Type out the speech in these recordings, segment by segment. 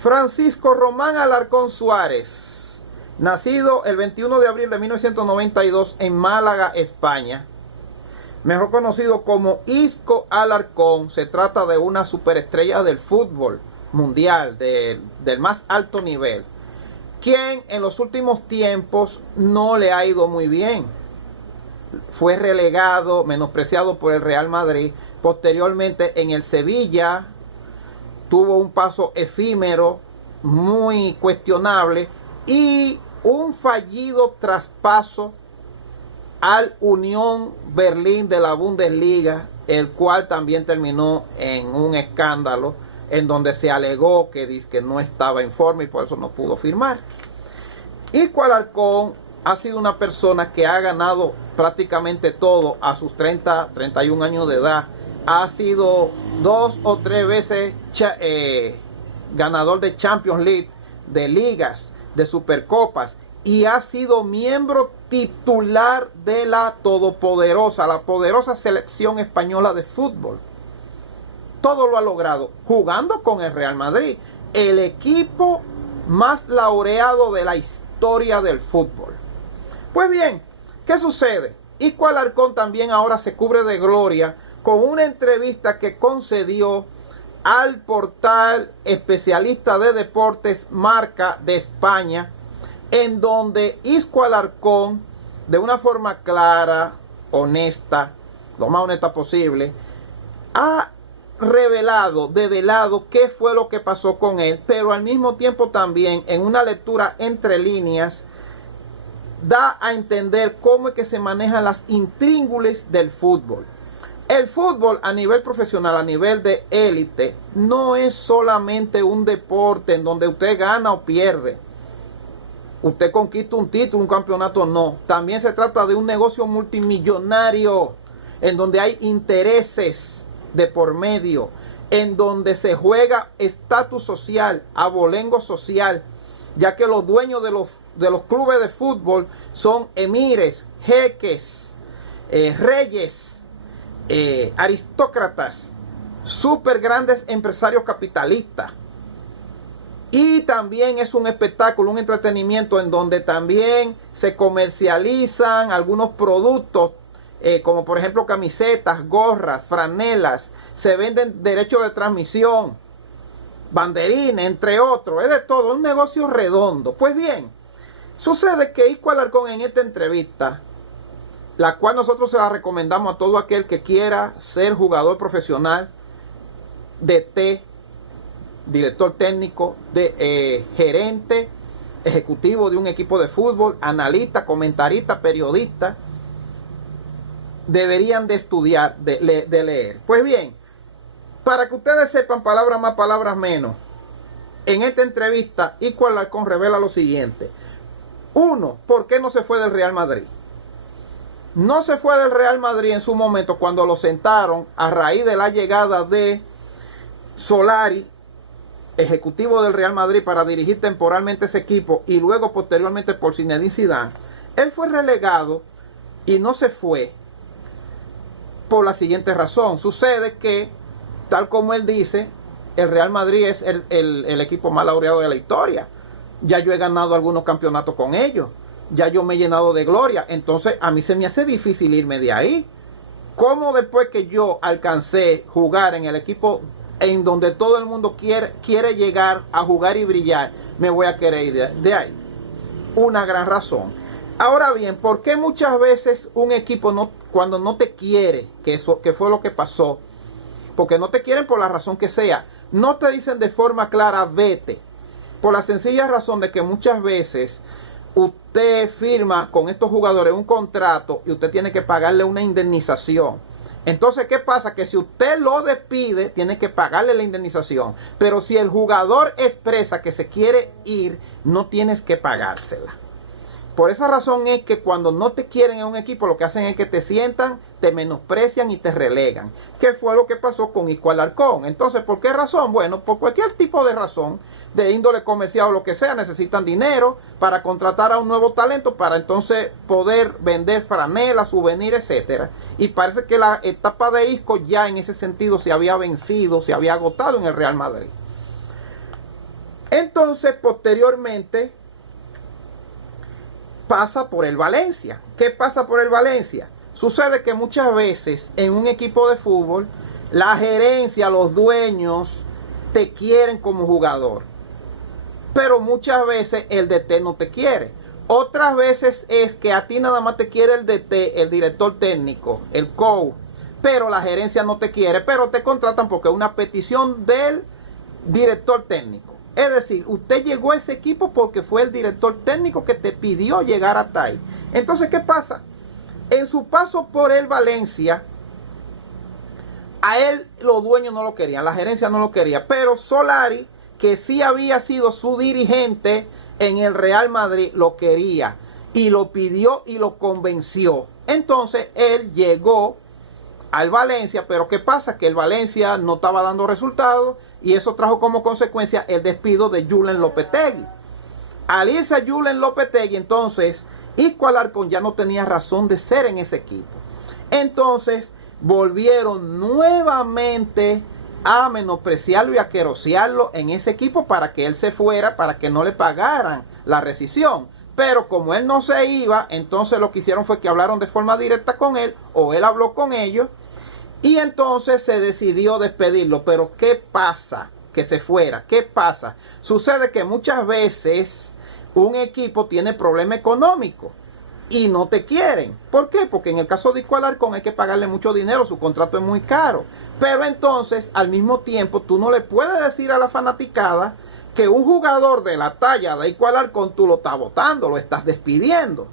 Francisco Román Alarcón Suárez, nacido el 21 de abril de 1992 en Málaga, España, mejor conocido como Isco Alarcón. Se trata de una superestrella del fútbol mundial, del más alto nivel, quien en los últimos tiempos no le ha ido muy bien. Fue relegado, menospreciado por el Real Madrid. Posteriormente en el Sevilla tuvo un paso efímero, muy cuestionable, y un fallido traspaso al Unión Berlín de la Bundesliga, el cual también terminó en un escándalo en donde se alegó que no estaba en forma y por eso no pudo firmar. Isco Alarcón ha sido una persona que ha ganado prácticamente todo a sus 31 años de edad. Ha sido 2 o 3 veces ganador de Champions League, de ligas, de supercopas, y ha sido miembro titular de la poderosa selección española de fútbol. Todo lo ha logrado jugando con el Real Madrid, el equipo más laureado de la historia del fútbol. Pues bien, ¿qué sucede? Isco Alarcón también ahora se cubre de gloria con una entrevista que concedió al portal especialista de deportes Marca de España, en donde Isco Alarcón, de una forma clara, honesta, lo más honesta posible, ha develado qué fue lo que pasó con él, pero al mismo tiempo también en una lectura entre líneas da a entender cómo es que se manejan las intríngulis del fútbol. El fútbol a nivel profesional, a nivel de élite, no es solamente un deporte en donde usted gana o pierde, usted conquista un título, un campeonato, no. También se trata de un negocio multimillonario en donde hay intereses de por medio, en donde se juega estatus social, abolengo social, ya que los dueños de los clubes de fútbol son emires, jeques, reyes, aristócratas, súper grandes empresarios capitalistas. Y también es un espectáculo, un entretenimiento en donde también se comercializan algunos productos, como por ejemplo camisetas, gorras, franelas, se venden derechos de transmisión, banderines, entre otros. Es de todo, un negocio redondo. Pues bien, sucede que Isco Alarcón en esta entrevista, la cual nosotros se la recomendamos a todo aquel que quiera ser jugador profesional, DT, director técnico, gerente ejecutivo de un equipo de fútbol, analista, comentarista, periodista, deberían de estudiar, de leer. Pues bien, para que ustedes sepan, palabras más, palabras menos, en esta entrevista Isco Alarcón revela lo siguiente. 1. ¿Por qué no se fue del Real Madrid? No se fue del Real Madrid en su momento cuando lo sentaron a raíz de la llegada de Solari, ejecutivo del Real Madrid, para dirigir temporalmente ese equipo, y luego posteriormente por Zinedine Zidane. Él fue relegado y no se fue por la siguiente razón. Sucede que, tal como él dice, el Real Madrid es el equipo más laureado de la historia. Ya yo he ganado algunos campeonatos con ellos, ya yo me he llenado de gloria, entonces a mí se me hace difícil irme de ahí. ¿Cómo después que yo alcancé jugar en el equipo en donde todo el mundo quiere llegar a jugar y brillar, me voy a querer ir de ahí? Una gran razón. Ahora bien, ¿por qué muchas veces un equipo cuando no te quiere, que fue lo que pasó, porque no te quieren por la razón que sea, no te dicen de forma clara vete? Por la sencilla razón de que muchas veces usted firma con estos jugadores un contrato y usted tiene que pagarle una indemnización. Entonces, ¿qué pasa? Que si usted lo despide, tiene que pagarle la indemnización. Pero si el jugador expresa que se quiere ir, no tienes que pagársela. Por esa razón es que cuando no te quieren en un equipo, lo que hacen es que te sientan, te menosprecian y te relegan. ¿Qué fue lo que pasó con Isco Alarcón? Entonces, ¿por qué razón? Bueno, por cualquier tipo de razón, de índole comercial o lo que sea, necesitan dinero para contratar a un nuevo talento, para entonces poder vender franelas, souvenirs, etcétera. Y parece que la etapa de Isco ya en ese sentido se había vencido, se había agotado en el Real Madrid. Entonces, posteriormente, pasa por el Valencia. ¿Qué pasa por el Valencia? Sucede que muchas veces en un equipo de fútbol, la gerencia, los dueños, te quieren como jugador. Pero muchas veces el DT no te quiere. Otras veces es que a ti nada más te quiere el DT, el director técnico, el coach, pero la gerencia no te quiere, pero te contratan porque es una petición del director técnico. Es decir, usted llegó a ese equipo porque fue el director técnico que te pidió llegar hasta ahí. Entonces, ¿qué pasa? En su paso por el Valencia, a él los dueños no lo querían, la gerencia no lo quería, pero Solari, que sí había sido su dirigente en el Real Madrid, lo quería y lo pidió y lo convenció. Entonces él llegó al Valencia, pero ¿qué pasa? Que el Valencia no estaba dando resultados y eso trajo como consecuencia el despido de Julen Lopetegui. Al irse a Julen Lopetegui, entonces Isco Alarcón ya no tenía razón de ser en ese equipo. Entonces volvieron nuevamente a menospreciarlo y a querosearlo en ese equipo para que él se fuera, para que no le pagaran la rescisión. Pero como él no se iba, entonces lo que hicieron fue que hablaron de forma directa con él, o él habló con ellos, y entonces se decidió despedirlo. Pero ¿qué pasa? Que se fuera. ¿Qué pasa? Sucede que muchas veces un equipo tiene problema económico y no te quieren. ¿Por qué? Porque en el caso de Isco Alarcón hay que pagarle mucho dinero, su contrato es muy caro. Pero entonces, al mismo tiempo, tú no le puedes decir a la fanaticada que un jugador de la talla de Isco Alarcón tú lo estás botando, lo estás despidiendo.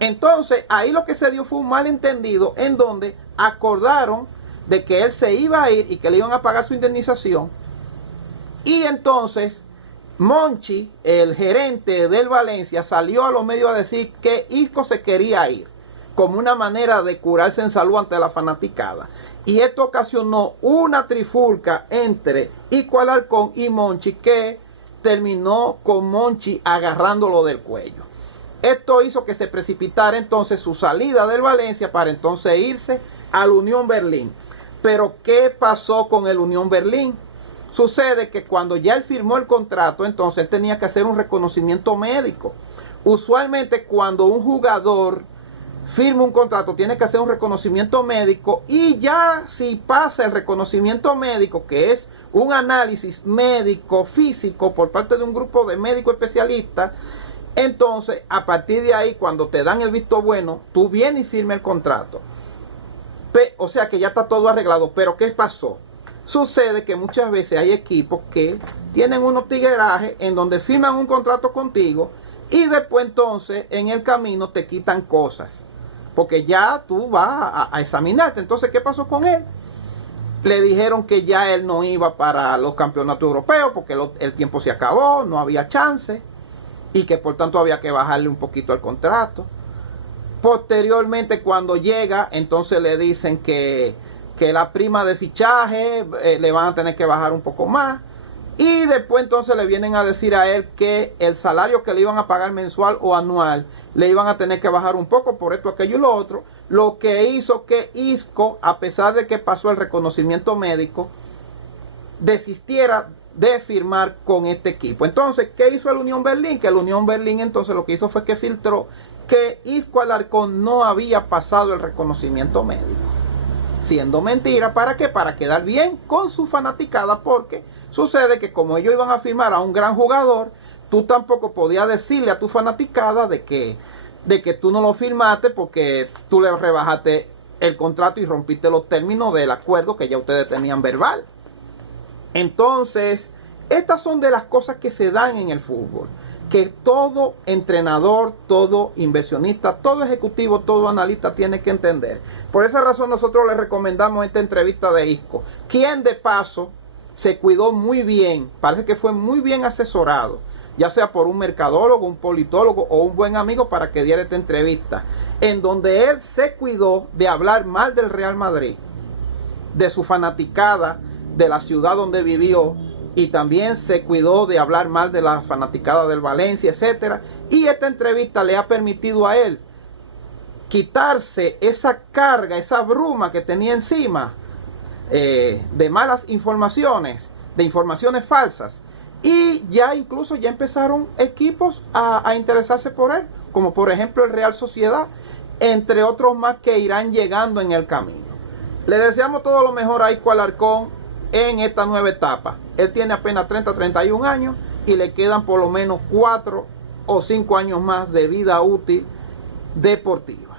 Entonces, ahí lo que se dio fue un malentendido en donde acordaron de que él se iba a ir y que le iban a pagar su indemnización. Y entonces Monchi, el gerente del Valencia, salió a los medios a decir que Isco se quería ir como una manera de curarse en salud ante la fanaticada. Y esto ocasionó una trifulca entre Isco Alarcón y Monchi, que terminó con Monchi agarrándolo del cuello. Esto hizo que se precipitara entonces su salida del Valencia para entonces irse al Unión Berlín. Pero ¿qué pasó con el Unión Berlín? Sucede que cuando ya él firmó el contrato, entonces él tenía que hacer un reconocimiento médico. Usualmente cuando un jugador firma un contrato tiene que hacer un reconocimiento médico, y ya si pasa el reconocimiento médico, que es un análisis médico físico por parte de un grupo de médicos especialistas, entonces a partir de ahí, cuando te dan el visto bueno, tú vienes y firmas el contrato. O sea que ya está todo arreglado. Pero ¿qué pasó? Sucede que muchas veces hay equipos que tienen unos tiguerajes en donde firman un contrato contigo y después entonces en el camino te quitan cosas, porque ya tú vas a examinarte. Entonces, ¿qué pasó con él? Le dijeron que ya él no iba para los campeonatos europeos porque el tiempo se acabó, no había chance, y que por tanto había que bajarle un poquito al contrato. Posteriormente, cuando llega, entonces le dicen que la prima de fichaje le van a tener que bajar un poco más. Y después entonces le vienen a decir a él que el salario que le iban a pagar mensual o anual le iban a tener que bajar un poco por esto, aquello y lo otro. Lo que hizo que Isco, a pesar de que pasó el reconocimiento médico, desistiera de firmar con este equipo. Entonces, ¿qué hizo el Unión Berlín? Que el Unión Berlín entonces lo que hizo fue que filtró que Isco Alarcón no había pasado el reconocimiento médico, siendo mentira. ¿Para qué? Para quedar bien con su fanaticada, porque sucede que como ellos iban a firmar a un gran jugador, tú tampoco podías decirle a tu fanaticada de que tú no lo firmaste porque tú le rebajaste el contrato y rompiste los términos del acuerdo que ya ustedes tenían verbal. Entonces, estas son de las cosas que se dan en el fútbol, que todo entrenador, todo inversionista, todo ejecutivo, todo analista tiene que entender. Por esa razón nosotros les recomendamos esta entrevista de Isco, quien de paso se cuidó muy bien, parece que fue muy bien asesorado, ya sea por un mercadólogo, un politólogo o un buen amigo, para que diera esta entrevista, en donde él se cuidó de hablar mal del Real Madrid, de su fanaticada, de la ciudad donde vivió, y también se cuidó de hablar mal de la fanaticada del Valencia, etcétera. Y esta entrevista le ha permitido a él quitarse esa carga, esa bruma que tenía encima, de malas informaciones, de informaciones falsas, y y ya incluso ya empezaron equipos a interesarse por él, como por ejemplo el Real Sociedad, entre otros más que irán llegando en el camino. Le deseamos todo lo mejor a Isco Alarcón en esta nueva etapa. Él tiene apenas 30-31 años y le quedan por lo menos 4 o 5 años más de vida útil deportiva.